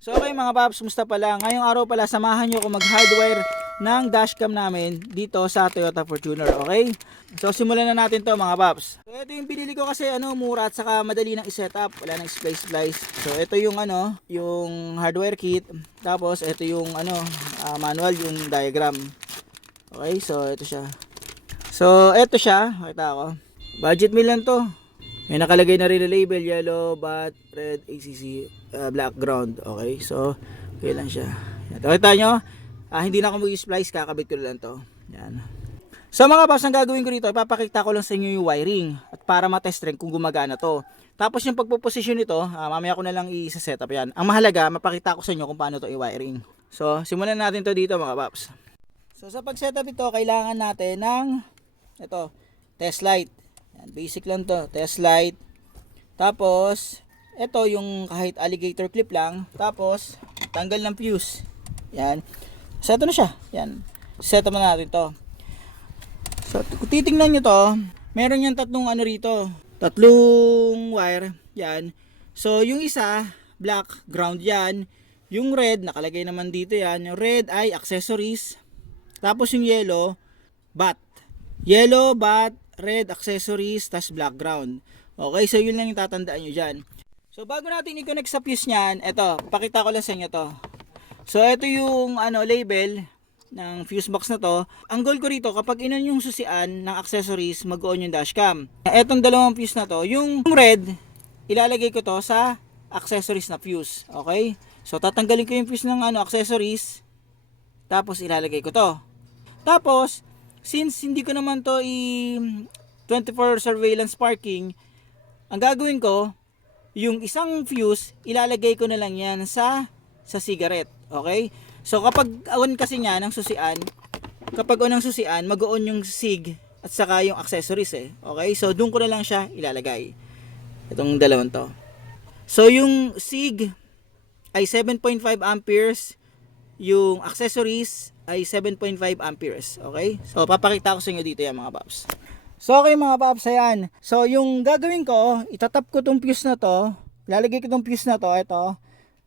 So okay mga paps, musta pala? Ngayong araw pala, samahan nyo ako mag-hardwire ng dashcam namin dito sa Toyota Fortuner, okay? So simulan na natin to mga paps. So ito yung binili ko kasi mura at saka madali nang i-setup, wala nang splice. So ito yung yung hardware kit. Tapos ito yung manual, yung diagram. Okay, so ito siya. So ito siya, makita ko. Budget meal lang to. May nakalagay na rin na label, yellow, bat, red, ACC, black ground. Okay, so okay lang siya. Yan. Kita nyo, hindi na ako mag-splice, kakabit ko lang to. Yan. So mga paps, ang gagawin ko dito, ipapakita ko lang sa inyo yung wiring at para matest rin kung gumagana to. Tapos yung pagpo-position nito, mamaya ko na lang i-setup yan. Ang mahalaga, mapakita ko sa inyo kung paano to i-wiring. So simulan natin to dito mga paps. So sa pag-setup ito, kailangan natin ng test light. Yan, basic lang to, test light. Tapos ito yung kahit alligator clip lang. Tapos tanggal ng fuse. Yan. So ito na siya. Yan. Setup na natin to. So kung titingnan nyo to, meron yung tatlong rito. Tatlong wire. Yan. So yung isa, black ground yan. Yung red, nakalagay naman dito yan. Yung red ay accessories. Tapos yung yellow, bat. Yellow, bat, red, accessories, tas black ground. Okay, so yun lang yung tatandaan nyo dyan. So bago natin i-connect sa fuse nyan, eto, pakita ko lang sa inyo to. So ito yung label ng fuse box na to. Ang goal ko rito, kapag inon yung susian ng accessories, mag-on yung dashcam. Etong dalawang fuse na to, yung red, ilalagay ko to sa accessories na fuse. Okay? So tatanggalin ko yung fuse ng accessories, tapos ilalagay ko to. Tapos, since hindi ko naman to 24 surveillance parking, ang gagawin ko, yung isang fuse, ilalagay ko na lang yan sa cigarette. Okay? So kapag on kasi niya ng susian, kapag on ng susian, mag-on yung sig at saka yung accessories eh. Okay? So doon ko na lang siya ilalagay. Itong dalawang to. So yung sig ay 7.5 amperes, yung accessories ay 7.5 amperes. Okay? So papakita ko sa inyo dito yan mga paps. So okay mga paps, ayan. So yung gagawin ko, itatap ko tong fuse na to, ilalagay ko tong fuse na to, ito,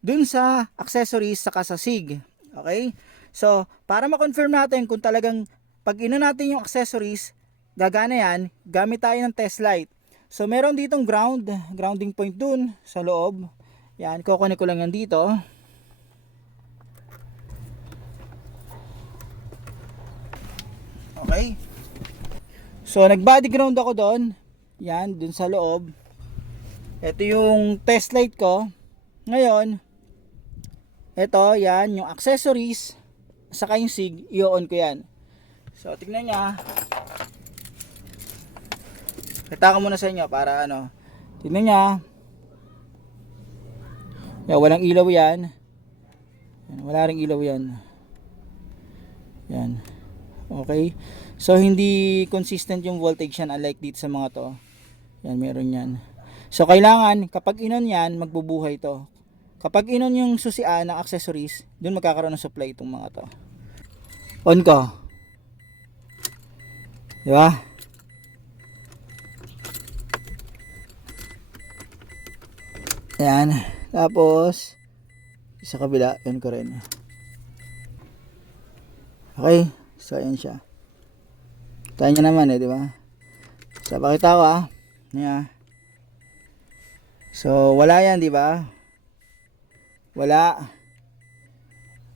dun sa accessories saka sa sig. Okay? So para ma-confirm natin kung talagang pag ino natin yung accessories, gagana yan, gamit tayo ng test light. So meron ditong grounding point dun sa loob. Yan, kukunin ko lang yan dito. Okay? So nag-body ground ako doon. Yan, dun sa loob. Ito yung test light ko. Ngayon, ito, yan, yung accessories, saka yung sig, i-on ko yan. So tignan niya. Kita ko muna sa inyo para tignan niya. Yan, walang ilaw yan. Yan, wala ring ilaw yan. Yan. Okay. So hindi consistent yung voltage yan, unlike dito sa mga to. Yan, meron yan. So kailangan kapag inon yan, magbubuhay to. Kapag inon yung susian ng accessories, dun magkakaroon ng supply itong mga to. On ko. Di ba? Yan. Tapos sa kabila, yun ko rin. Okay. So ayan siya. Tayo niya naman di ba? So pakita ko Yeah. So wala yan, di ba? Wala.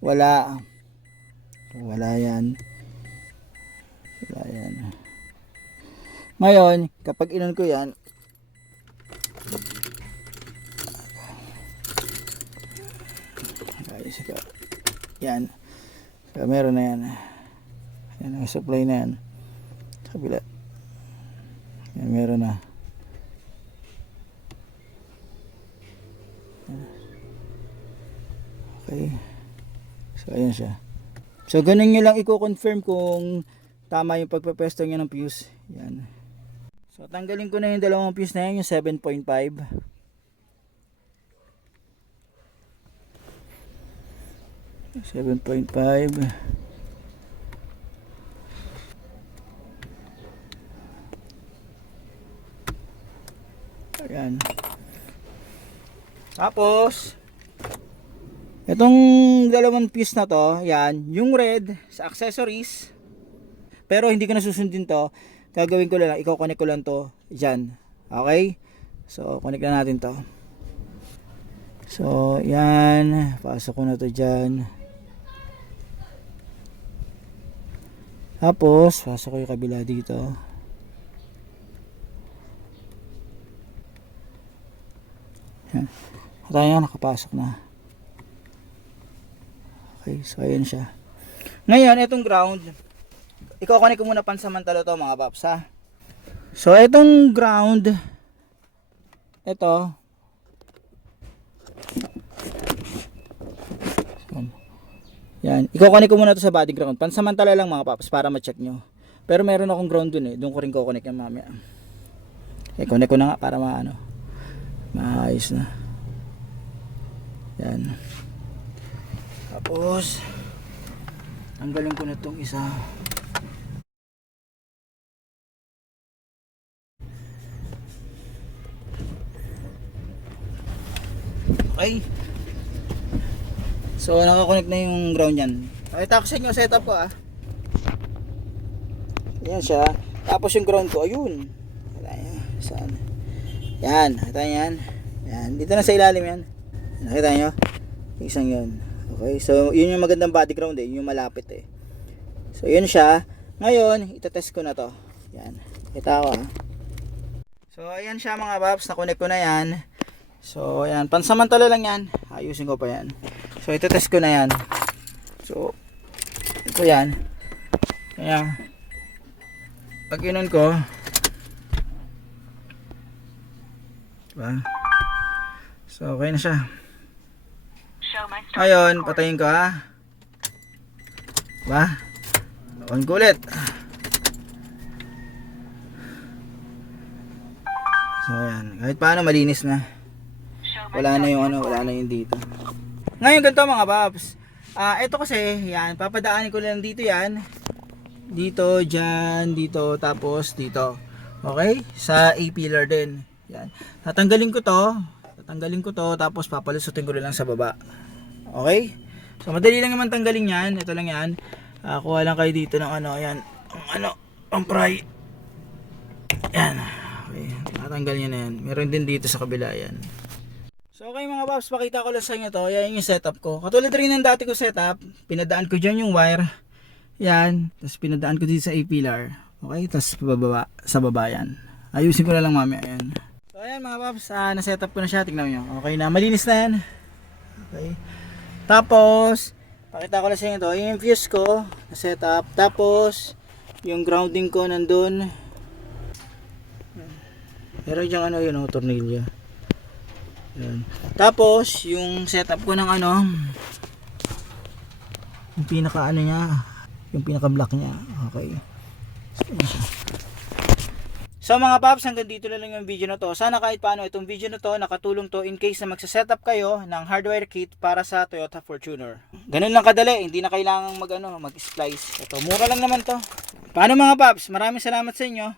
Wala. Wala yan. Wala yan. Ngayon, kapag inon ko yan, yan. So meron na yan. Yan ang supply na yan. Sa kabila. Yan, meron na. Okay. So ayan siya. So ganun nyo lang i-confirm kung tama yung pagpepesto nyo ng fuse. Yan. So tanggalin ko na yung dalawang fuse na yan, yung 7.5. Ayan. Tapos Itong dalawang fuse na to, yan, yung red sa accessories. Pero hindi ko na susundin to. Gagawin ko lang, i-connect ko lang to dyan. Okay? So, connect na natin to. So, yan. Pasok ko na to dyan. Tapos, pasok ko yung kabila dito. Yan. Tayo, nakapasok na. Okay, so ayan siya. Ngayon, itong ground, i-connect ko muna pansamantala to mga paps ha. So, itong ground, ito, yan, i-connect ko muna to sa body ground. Pansamantala lang mga paps para ma-check nyo. Pero meron akong ground dun eh. Doon ko rin ko-connect yan mamaya. I-connect ko na nga para maayos na. Yan. Tapos tanggalin ko na itong isa. Okay. So nakakonect na yung ground yan. Pakita ko sa inyo setup ko ah. Yan siya. Tapos yung ground ko, ayun. Saan? Yan, nakita nyo yan. Yan, dito na sa ilalim yan. Nakita nyo? Isang yun. Okay, so yun yung magandang body ground eh, yun yung malapit eh. So yun siya. Ngayon, itetest ko na to. Yan, kita ko ah. So ayan siya mga paps, nakonect ko na yan. So ayan, pansamantala lang yan. Ayusin ko pa yan. So itetest ko na yan. So ito yan. Kaya pag inon ko, diba? So okay na siya. Ngayon, patayin ko ha. Diba? On ko ulit. So ayan, kahit paano malinis na. Wala na yung wala na yung dito. Ngayon ganito mga paps. Ito kasi, yan, papadaanin ko lang dito yan. Dito, dyan, dito, tapos dito. Okay? Sa A-pillar din. Yan. Tatanggalin ko to, tapos papalusutin ko lang sa baba. Okay? So, madali lang naman tanggalin yan. Ito lang yan. Kuha lang kayo dito ng yan. Ang pry. Yan. Okay. Tatanggal nyo na yan. Meron din dito sa kabila yan. So, okay mga paps, pakita ko lang sa inyo to. Yan yung setup ko. Katulad rin ng dati ko setup. Pinadaan ko dyan yung wire. Yan, tapos pinadaan ko dito sa A-pillar. Okay, tapos bababa, sa baba yan. Ayusin ko na lang mamaya yan. So ayan mga paps, na-setup ko na siya. Tignan nyo. Okay na, malinis na yan. Okay. Tapos, pakita ko lang sa inyo to. Yung fuse ko, na-setup. Tapos, yung grounding ko nandun. Pero dyan yun tornilyo. Yan. Tapos, yung setup ko ng yung pinaka niya, yung pinaka block niya. Okay. So mga paps, hanggang dito na lang yung video na to. Sana kahit paano itong video na to nakatulong to in case na magsa-setup kayo ng hardware kit para sa Toyota Fortuner. Ganun lang kadali, hindi na kailangang mag-splice. Ito, mura lang naman to. Paano mga paps? Maraming salamat sa inyo.